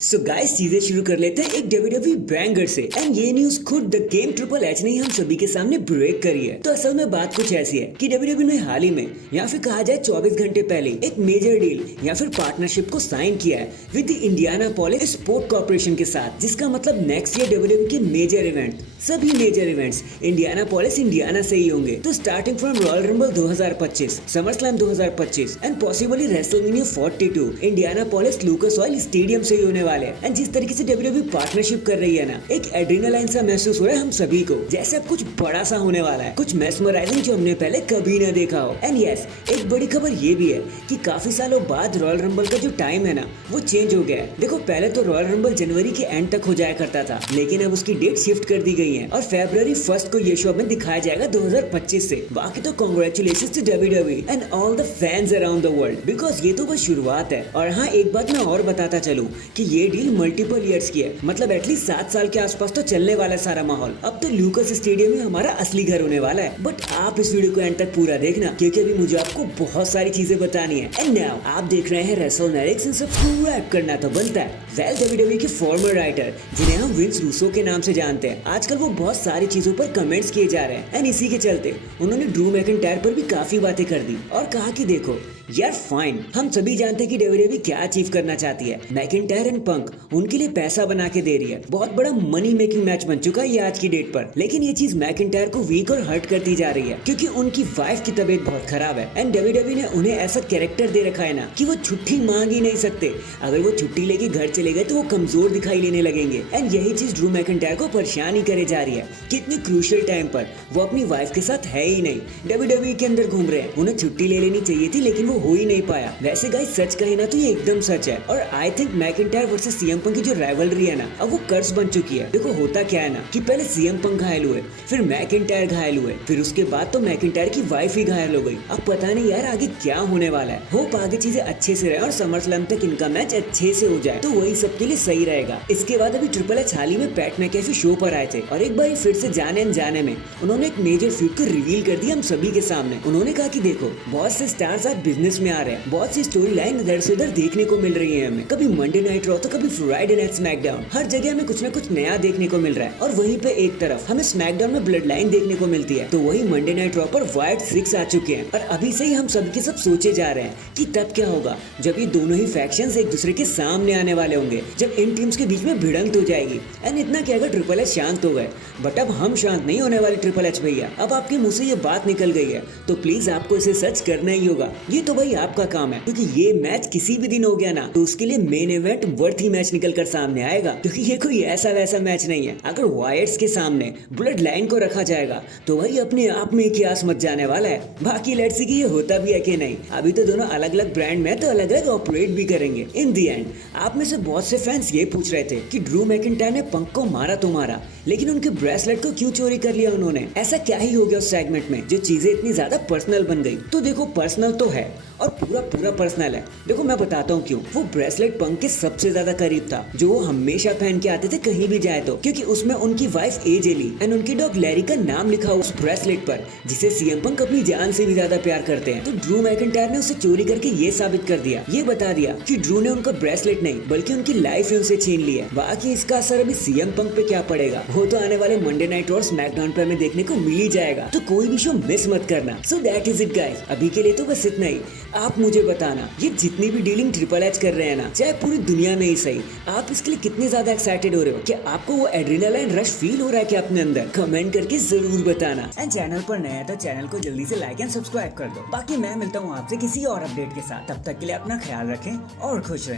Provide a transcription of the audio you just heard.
So guys चीजें शुरू कर लेते हैं एक डब्ल्यूडब्ल्यूई बैंगर से। एंड ये न्यूज खुद द गेम ट्रिपल एच ने ही हम सभी के सामने ब्रेक करी है। तो असल में बात कुछ ऐसी है कि डब्ल्यूडब्ल्यूई ने हाल ही में या फिर कहा जाए 24 घंटे पहले एक मेजर डील या फिर पार्टनरशिप को साइन किया है with the Indianapolis sport corporation के साथ, जिसका मतलब नेक्स्ट ईयर डब्ल्यूडब्ल्यूई के मेजर इवेंट, सभी मेजर इवेंट्स इंडियानापोलिस इंडियाना से ही होंगे। तो starting from royal rumble 2025, SummerSlam 2025 and possibly WrestleMania 42 Indianapolis Lucas oil stadium से ही होने वाले हैं। एंड जिस तरीके से डब्ल्यूडब्ल्यूई पार्टनरशिप कर रही है ना, एक एड्रेनालाइन सा महसूस हो रहा है हम सभी को, जैसे अब कुछ बड़ा सा होने वाला है, कुछ मेस्मराइजिंग जो हमने पहले कभी ना देखा हो। एंड यस, एक बड़ी खबर ये भी है कि काफी सालों बाद रॉयल रंबल का जो टाइम है ना, वो चेंज हो गया है। देखो पहले तो रॉयल रंबल जनवरी के एंड तक हो जाया करता था, लेकिन अब उसकी डेट शिफ्ट कर दी गई है और फरवरी 1 को ये शो में दिखाया जाएगा 2025 से। बाकी तो congratulations to WWE and all the fans around the world, because ये तो बस शुरुआत है। और हाँ, एक बात मैं और बताता चलूं कि ये डील मल्टीपल ईयर्स की है, मतलब एटलीस्ट 7 साल के आसपास तो चलने वाला है सारा माहौल। अब तो लूकास स्टेडियम ही हमारा असली घर होने वाला है। बट आप इस वीडियो को एंड तक पूरा देखना, क्योंकि अभी मुझे आपको बहुत सारी चीजें बतानी है। एंड नाउ आप देख रहे हैं रेसलमेनिक्स, इन सब रैप करना तो बनता है। वेल, डब्ल्यूडब्ल्यूई के फॉर्मर राइटर, जिन्हें हम विंस रूसो के नाम से जानते हैं, आजकल वो बहुत सारी चीजों पर कमेंट्स किए जा रहे हैं। एंड इसी के चलते उन्होंने ड्रू मैकिंटायर पर भी काफी बातें कर दी और कहा कि देखो यार फाइन, हम सभी जानते हैं कि डब्ल्यूडब्ल्यूई क्या अचीव करना चाहती है। मैकिंटायर एंड पंक उनके लिए पैसा बना के दे रही है, बहुत बड़ा मनी मेकिंग मैच बन चुका है ये आज की डेट पर। लेकिन ये चीज मैकिंटायर को वीक और हर्ट करती जा रही है, क्योंकि उनकी वाइफ की तबीयत बहुत खराब है। एंड डब्ल्यूडब्ल्यूई ने उन्हें ऐसा कैरेक्टर दे रखा है ना कि वो छुट्टी मांग ही नहीं सकते। अगर वो छुट्टी लेके घर चले गए तो वो कमजोर दिखाई लेने लगेंगे। एंड यही चीज ड्रू मैकिंटायर को परेशान ही करे जा रही है कि इतने क्रूशियल टाइम पर वो अपनी वाइफ के साथ है ही नहीं, डब्ल्यूडब्ल्यूई के अंदर घूम रहे हैं। उन्हें छुट्टी ले लेनी चाहिए थी, लेकिन वो हो ही नहीं पाया। वैसे गाइस सच कहे ना तो ये एकदम सच है। और I think McIntyre versus CM Punk की जो राइवलरी है ना, अब वो कर्ज बन चुकी है। देखो होता क्या है ना कि पहले सीएम पंक घायल हुए, फिर मैकिंटायर घायल हुए, फिर उसके बाद तो मैकिंटायर की वाइफ ही घायल हो गई। अब पता नहीं यार आगे क्या होने वाला है। होप आगे चीजें अच्छे से रहे और समरस्लैम तक इनका मैच अच्छे से हो जाए, तो वही सबके लिए सही रहेगा। इसके बाद अभी ट्रिपल एच हाल ही में पैट मैकेफी शो पर आए थे और एक बार फिर से जाने अनजाने में उन्होंने एक मेजर फ्यूड को रिवील कर दिया हम सभी के सामने। उन्होंने कहा कि देखो बहुत से स्टार्स आज बिजनेस में आ रहे हैं, बहुत सी स्टोरी लाइन इधर से उधर देखने को मिल रही है हमें, कभी मंडे नाइट रॉ तो कभी फ्राइडे नाइट स्मैकडाउन, हर जगह हमें कुछ ना कुछ नया देखने को मिल रहा है। और वहीं पे एक तरफ हमें स्मैकडाउन में ब्लड लाइन देखने को मिलती है, तो वही मंडे नाइट रॉ पर वाइट 6 आ चुके हैं। और अभी से ही हम सब के सब सोचे जा रहे हैं कि तब क्या होगा जब ये दोनों ही फैक्शंस एक दूसरे के सामने आने वाले होंगे, जब इन टीम्स के बीच में भिड़ंत हो जाएगी। एंड इतना क्या अगर ट्रिपल एच शांत हो गए, बट अब हम शांत नहीं होने वाले ट्रिपल एच भैया। अब आपके मुंह से ये बात निकल गई है तो प्लीज आपको इसे सच करना ही होगा। ये तो भाई आपका काम है, क्योंकि ये मैच किसी भी दिन हो गया ना तो उसके लिए मेन इवेंट वर्थी मैच निकल कर सामने आएगा, क्योंकि ये कोई ऐसा वैसा मैच नहीं है। अगर वायर्स के सामने ब्लड लाइन को रखा जाएगा तो भाई अपने आप में इतिहास मच जाने वाला है। बाकी लेट्स सी कि ये होता भी है कि नहीं। अभी तो दोनों अलग अलग ब्रांड में तो अलग अलग ऑपरेट भी करेंगे। इन दी एंड आप में से बहुत से फैंस ये पूछ रहे थे कि ड्रू मैकिंटायर ने पंक को मारा तो मारा, लेकिन उनके ब्रेसलेट को क्यों चोरी कर लिया उन्होंने? ऐसा क्या ही हो गया उस सेगमेंट में जो चीजें इतनी ज्यादा पर्सनल बन गई? तो देखो पर्सनल तो है और पूरा पूरा पर्सनल है। देखो मैं बताता हूँ क्यों। वो ब्रेसलेट पंक के सबसे ज्यादा करीब था, जो वो हमेशा पहन के आते थे कहीं भी जाए तो, क्योंकि उसमें उनकी वाइफ एजेली एंड उनकी डॉग लैरी का नाम लिखा उस ब्रेसलेट पर, जिसे सीएम पंक अपनी जान से भी ज्यादा प्यार करते हैं। तो ड्रू मैकिंटायर ने उसे चोरी करके ये साबित कर दिया, ये बता दिया कि ड्रू ने उनका ब्रेसलेट नहीं बल्कि उनकी लाइफ ही उनसे छीन ली है। बाकी इसका असर अभी सीएम पंक पे क्या पड़ेगा वो तो आने वाले मंडे नाइट और स्मैकडाउन पे हमें देखने को मिल ही जाएगा। तो कोई भी शो मिस मत करना। So that is it guys, अभी के लिए तो बस इतना ही। आप मुझे बताना ये जितनी भी डीलिंग ट्रिपल एच कर रहे हैं ना, चाहे पूरी दुनिया में ही सही, आप इसके लिए कितने ज्यादा एक्साइटेड हो रहे हो? क्या आपको वो एड्रेनालाइन रश फील हो रहा है क्या अपने अंदर? कमेंट करके जरूर बताना। एंड चैनल पर नया है तो चैनल को जल्दी से लाइक एंड सब्सक्राइब कर दो। बाकी मैं मिलता हूँ आपसे किसी और अपडेट के साथ, तब तक के लिए अपना ख्याल रखें और खुश रहें।